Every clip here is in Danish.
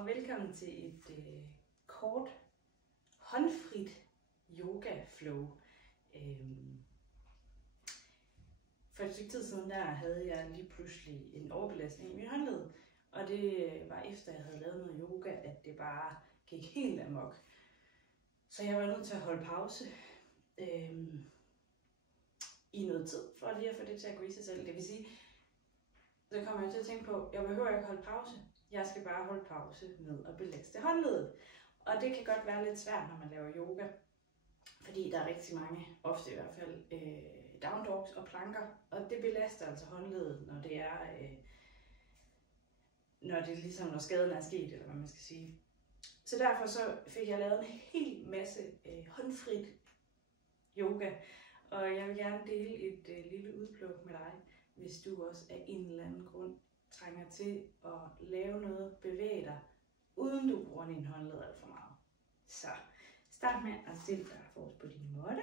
og velkommen til et kort, håndfrit yoga-flow. For et stykke tid siden der havde jeg lige pludselig en overbelastning i min håndled, og det var efter jeg havde lavet noget yoga, at det bare gik helt amok. Så jeg var nødt til at holde pause i noget tid, for lige at få det til at gå i sig selv. Det vil sige, så kommer jeg til at tænke på, jeg behøver ikke holde pause. Jeg skal bare holde pause med at belaste håndledet. Og det kan godt være lidt svært, når man laver yoga. Fordi der er rigtig mange, ofte i hvert fald, down dogs og planker. Og det belaster altså håndledet, når det er, når skaden er sket, eller hvad man skal sige. Så derfor så fik jeg lavet en hel masse håndfrit yoga. Og jeg vil gerne dele et lille udpluk med dig, hvis du også af en eller anden grund trænger til at lave noget, bevæge dig, uden du bruger din håndled alt for meget. Så start med at stille dig forrest på din måtte.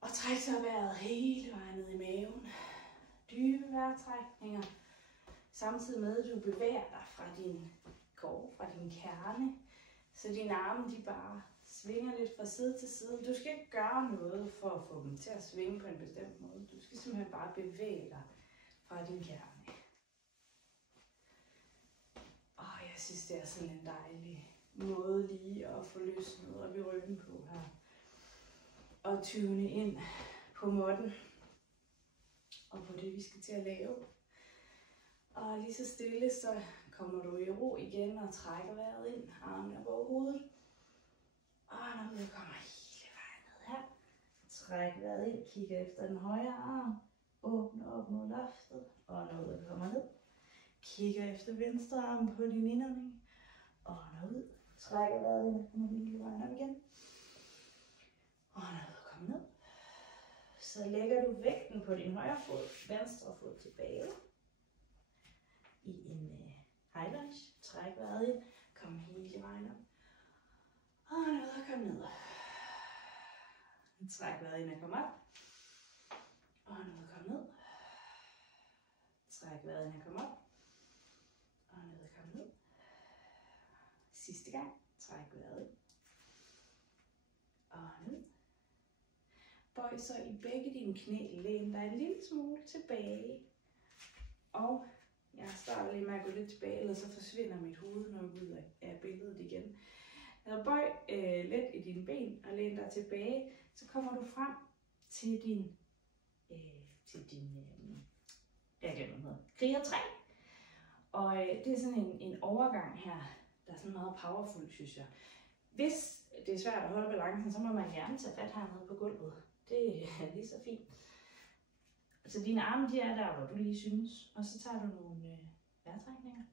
Og træk så vejret hele vejen ned i maven. Dybe vejrtrækninger. Samtidig med at du bevæger dig fra din core, fra din kerne. Så dine arme de bare svinger lidt fra side til side. Du skal ikke gøre noget for at få dem til at svinge på en bestemt måde. Du skal simpelthen bare bevæge dig fra din kerne. Og jeg synes, det er sådan en dejlig måde lige at få løsnet op i ryggen på her. Og tune ind på måtten. Og på det, vi skal til at lave. Og lige så stille, så kommer du i ro igen og trækker vejret ind. Armene op over hovedet. Og når du kommer hele vejen ned her. Træk vejret ind, kigger efter den højre arm. Åbne op mod loftet. Og når du kommer ned. Kigger efter venstre arm på din indånding. Og når ud. Trækker vejret ind og kommer hele vejen op igen. Og når du kommer ned. Så lægger du vægten på din højre fod. Venstre fod tilbage. I en high lunge. Træk vejret ind. Kom hele vejen op. Og når du kommer ned. Træk vejret ind og kom op. Og når du kommer ned. Træk vejret ind og kom op. Og når du kommer ned. Sidste gang. Træk vejret ind. Og ned. Bøj så i begge dine knæ. Læn dig en lille smule tilbage. Og jeg starter lige med at gå lidt tilbage, ellers så forsvinder mit hoved, når jeg går ud af billedet igen. Når bøj let i dine ben og læn dig tilbage, så kommer du frem til din krigertræ. Og det er sådan en overgang her, der er sådan meget powerful, synes jeg. Hvis det er svært at holde balancen, så må man gerne tage fat hernede på gulvet. Det er lige så fint. Så dine arme, de er der, hvor du lige synes. Og så tager du nogle vejrtrækninger.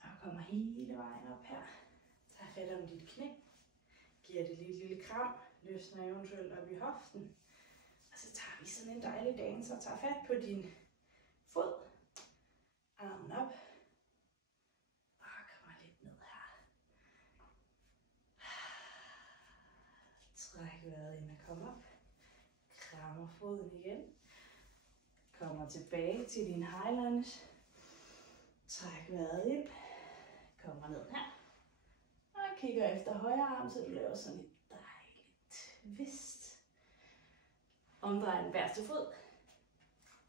Og kommer hele vejen op her. Tag fat om dit knæ. Giver det lige et lille kram. Løsner eventuelt op i hoften. Og så tager vi sådan en dejlig dance og tager fat på din fod. Armen op. Og kommer lidt ned her. Træk vejret ind og kom op. Krammer foden igen. Kommer tilbage til din high lunge. Træk vejret ind. Kommer ned her. Og kigger efter højre arm, så du laver sådan et dejligt twist. Omdrej den bagerste fod.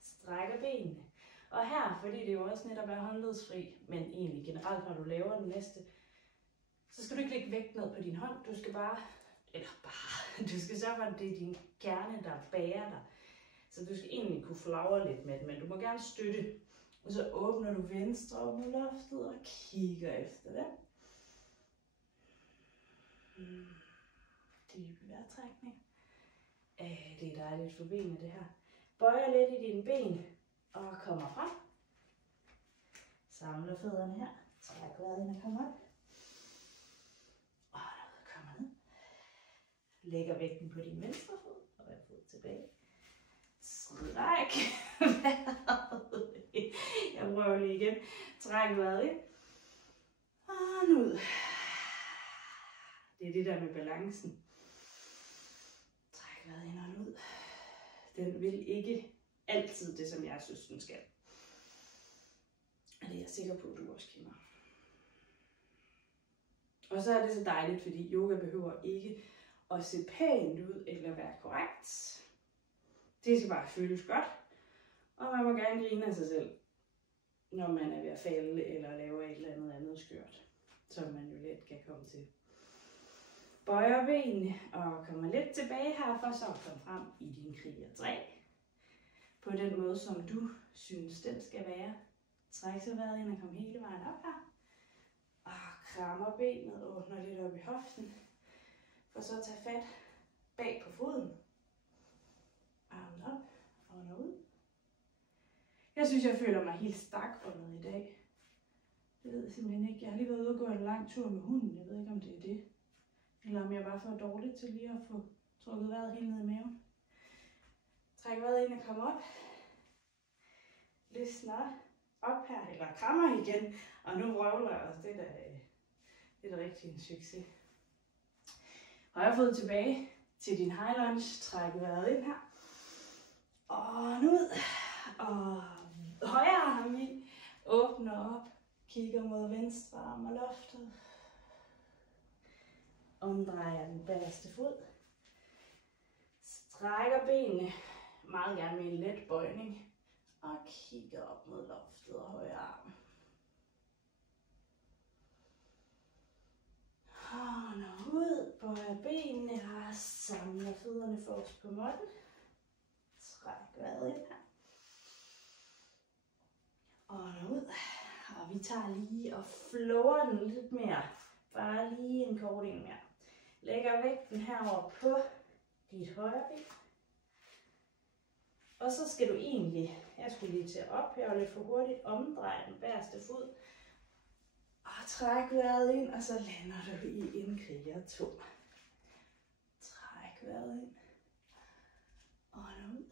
Strækker benene. Og her, fordi det jo også netop er håndledsfri, men egentlig generelt, når du laver den næste, så skal du ikke lægge vægt ned på din hånd. Du skal du skal sørge for, at det er din kerne, der bærer dig. Så du skal egentlig kunne flagre lidt med den, men du må gerne støtte. Og så åbner du venstre op mod loftet og kigger efter det. Dybe vejrtrækning. Det er dejligt for benene det her. Bøjer lidt i dine ben og kommer frem. Samler fødderne her. Træk vejret ind og kommer op. Og når du kommer ned. Lægger vægten på din venstre fod og højre fod tilbage. Træk vejret ind. Jeg prøver lige igen. Træk vejret ind. Og nu ud. Det er det der med balancen. Træk vejret ind og ud. Den vil ikke altid det, som jeg synes, den skal. Og det jeg sikker på, at du også kender. Og så er det så dejligt, fordi yoga behøver ikke at se pænt ud eller være korrekt. Det skal bare føles godt, og man må gerne grine af sig selv, når man er ved at falde eller laver et eller andet skørt, som man jo let kan komme til. Bøjer benene og kommer lidt tilbage her, for så at komme frem i din kriger 3. På den måde, som du synes, den skal være. Træk så vejret ind og kom hele vejen op her. Og krammer benet og åbner lidt op i hoften. For så at tage fat bag på foden. Armen op og ud. Jeg synes, jeg føler mig helt stakåndet i dag. Det ved jeg simpelthen ikke. Jeg har lige været ude og gå en lang tur med hunden. Jeg ved ikke, om det er det. Eller om jeg bare får dårligt til lige at få trukket vejret helt ned i maven. Træk vejret ind og kom op. Løsner op her, eller krammer igen. Og nu vrøvler jeg også. Det er da rigtig en succes. Højre fod tilbage til din high lunge. Træk vejret ind her. Og nu ud. Og højre arm i. Åbner op. Kigger mod venstre arm og loftet. Omdrejer den bagerste fod. Strækker benene. Meget gerne med en let bøjning. Og kigger op mod loftet og højre arm. Hånden ud. Bøjer benene her. Samler fødderne forrest på måtten. Træk vejret ind her. Og ud. Og vi tager lige og flower den lidt mere. Bare lige en kort en mere. Lægger vægten herover på dit højre ben. Og så skal du egentlig, jeg skulle lige til at ophæve lidt for hurtigt, omdreje den bagerste fod. Og træk vejret ind, og så lander du i en kriger 2. Træk vejret ind. Og ud.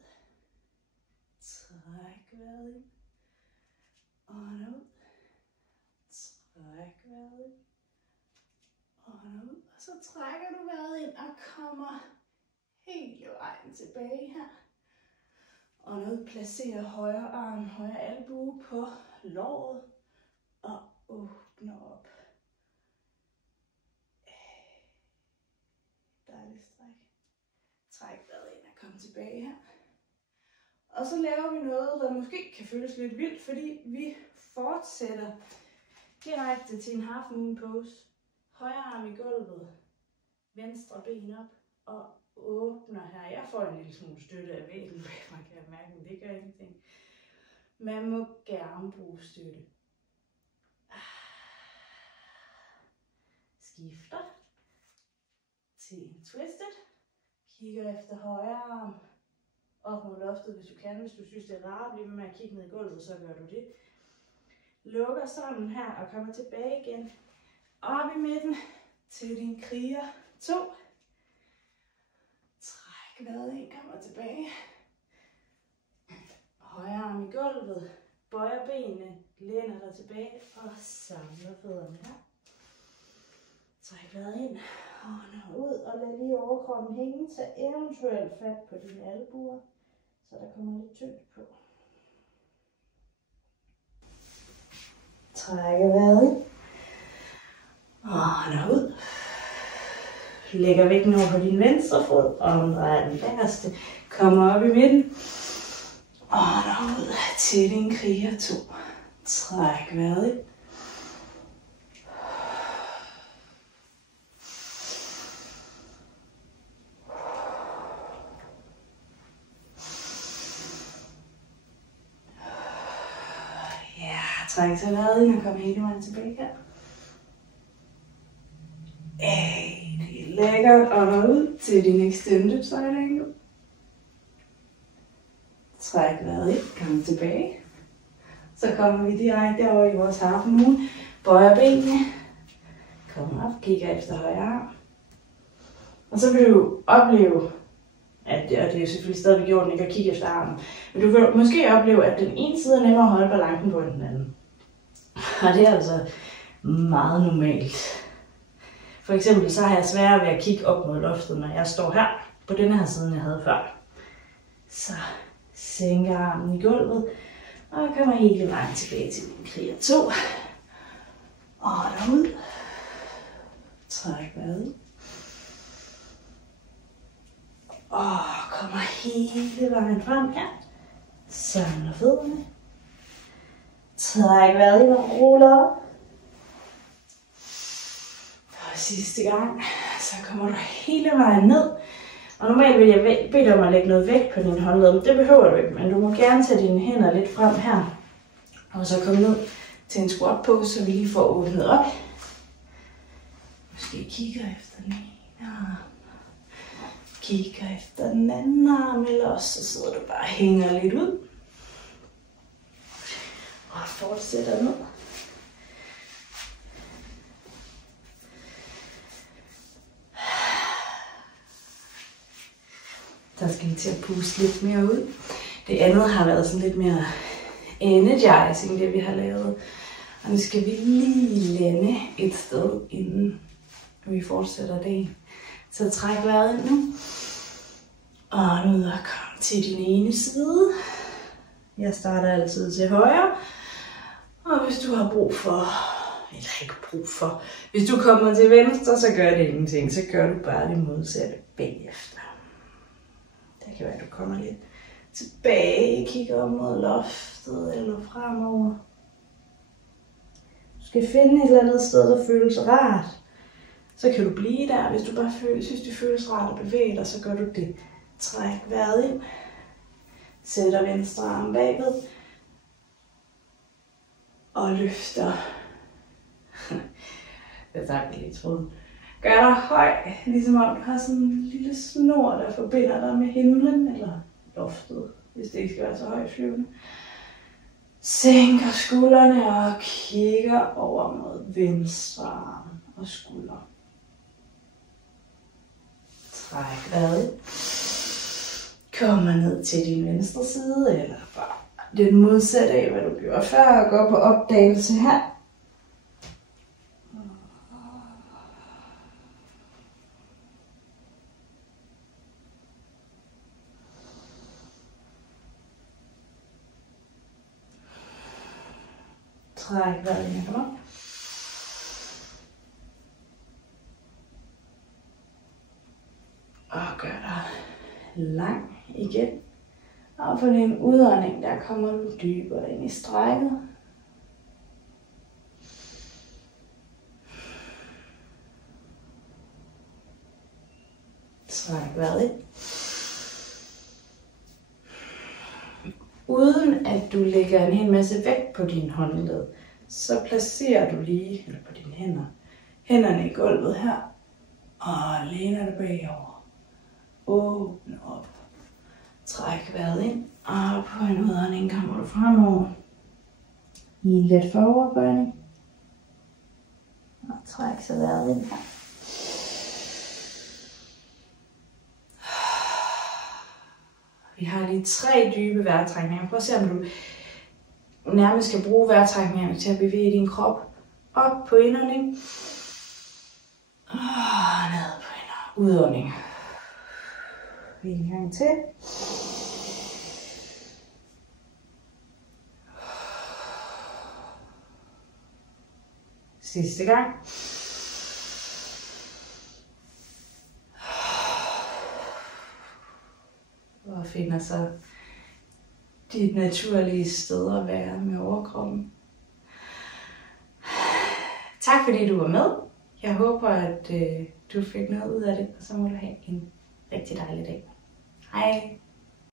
Træk vejret ind. Og ud. Træk vejret ind. Og ud. Og så trækker du vejret ind og kommer hele vejen tilbage her. Og nu placerer højre arm, højre albue på låret og åbner op. Dejligt stræk. Træk vejret ind og kom tilbage her. Og så laver vi noget, der måske kan føles lidt vildt, fordi vi fortsætter direkte til en half moon pose. Højre arm i gulvet, venstre ben op og åbner her. Jeg får en lille smule støtte af væggen, man kan mærke, men det gør ingenting. Man må gerne bruge støtte. Skifter til en twisted. Kigger efter højre arm op mod loftet, hvis du kan. Hvis du synes, det er rart at blive med at kigge ned i gulvet, så gør du det. Lukker sammen her og kommer tilbage igen. Op i midten til din kriger 2. Træk vejret ind, kommer tilbage. Højre arm i gulvet. Bøjer benene, læner dig tilbage og samler fødderne her. Træk vejret ind, hånden ud og lad lige overkroppen hænge. Tag eventuelt fat på dine albuer, så der kommer lidt tyngde på. Træk vejret ind. Hånden ud. Lægger vægten over på din venstre fod og omdrejer den bagerste. Kommer op i midten. Hånden ud til din kriger 2. Træk vejret ind. Træk så vejret ind og kom hele vejen tilbage her. Det er lækkert. Og ud til din extended side angle. Træk vejret ind, kom tilbage. Så kommer vi direkte over i vores half moon. Bøjer benene. Kom op, kigger efter højre arm. Og så vil du opleve, at det er jo selvfølgelig stadig gjort, ikke at kigge efter armen. Men du vil måske opleve, at den ene side er nemmere at holde balancen på end den anden. Og det er altså meget normalt. For eksempel så har jeg sværere ved at kigge op mod loftet, når jeg står her på denne her side, jeg havde før. Så sænker armen i gulvet Og kommer hele vejen tilbage til din kriger 2. Og derud. Træk vejret ud. Og kommer hele vejen frem her. Samler fødderne. Træk vejret ind og ruller op. Og sidste gang, så kommer du hele vejen ned. Og normalt vil jeg bede dig om at lægge noget vægt på din håndled. Det behøver du ikke, men du må gerne tage dine hænder lidt frem her. Og så komme ned til en squat pose, så vi lige får åbnet op. Måske kigger efter den ene arm. Kigger efter den anden arm, eller også så sidder du bare og hænger lidt ud. Og fortsætter ned. Der skal I til at puste lidt mere ud. Det andet har været sådan lidt mere energizing, det vi har lavet. Og nu skal vi lige lande et sted, inden vi fortsætter det. Så træk vejret ind nu. Og nu og kom til din ene side. Jeg starter altid til højre. Og hvis du har brug for, eller ikke brug for, hvis du kommer til venstre, så gør det ingenting. Så gør du bare det modsatte bagefter. Det kan være, at du kommer lidt tilbage, kigger op mod loftet eller fremover. Du skal finde et eller andet sted, der føles rart. Så kan du blive der. Hvis du bare synes, det føles rart at bevæge dig, så gør du det. Træk vejret ind. Sætter venstre arm bagved. Og løfter. Jeg tager lidt tråden. Gør dig høj, ligesom om du har sådan en lille snor, der forbinder dig med himlen eller loftet, hvis det ikke skal være så højt flyvende. Sænker skuldrene og kigger over mod venstre arm og skulder. Træk vejret. Kommer ned til din venstre side, eller bare den modsatte af, hvad du gjorde før, og går på opdagelse her. Træk vejret ind og kom op. Og gør dig lang igen. Og på din udånding, der kommer du dybere ind i strækket. Træk vejret ind. Uden at du lægger en hel masse vægt på din håndled, så placerer du lige, eller på dine hænder, hænderne i gulvet her, og læner dig bagover. Åbne op. Træk vejret ind, og på en udånding kommer du fremover. I en let foroverbøjning. Og træk så vejret ind her. Vi har lige 3 dybe vejrtrækninger. Prøv at se, om du nærmest skal bruge vejrtrækningerne til at bevæge din krop op på indånding. Og ned på udånding. En gang til. Sidste gang. Og finder så dit naturlige sted at være med overkroppen. Tak fordi du var med. Jeg håber, at du fik noget ud af det, og så må du have en rigtig dejlig dag. Hej!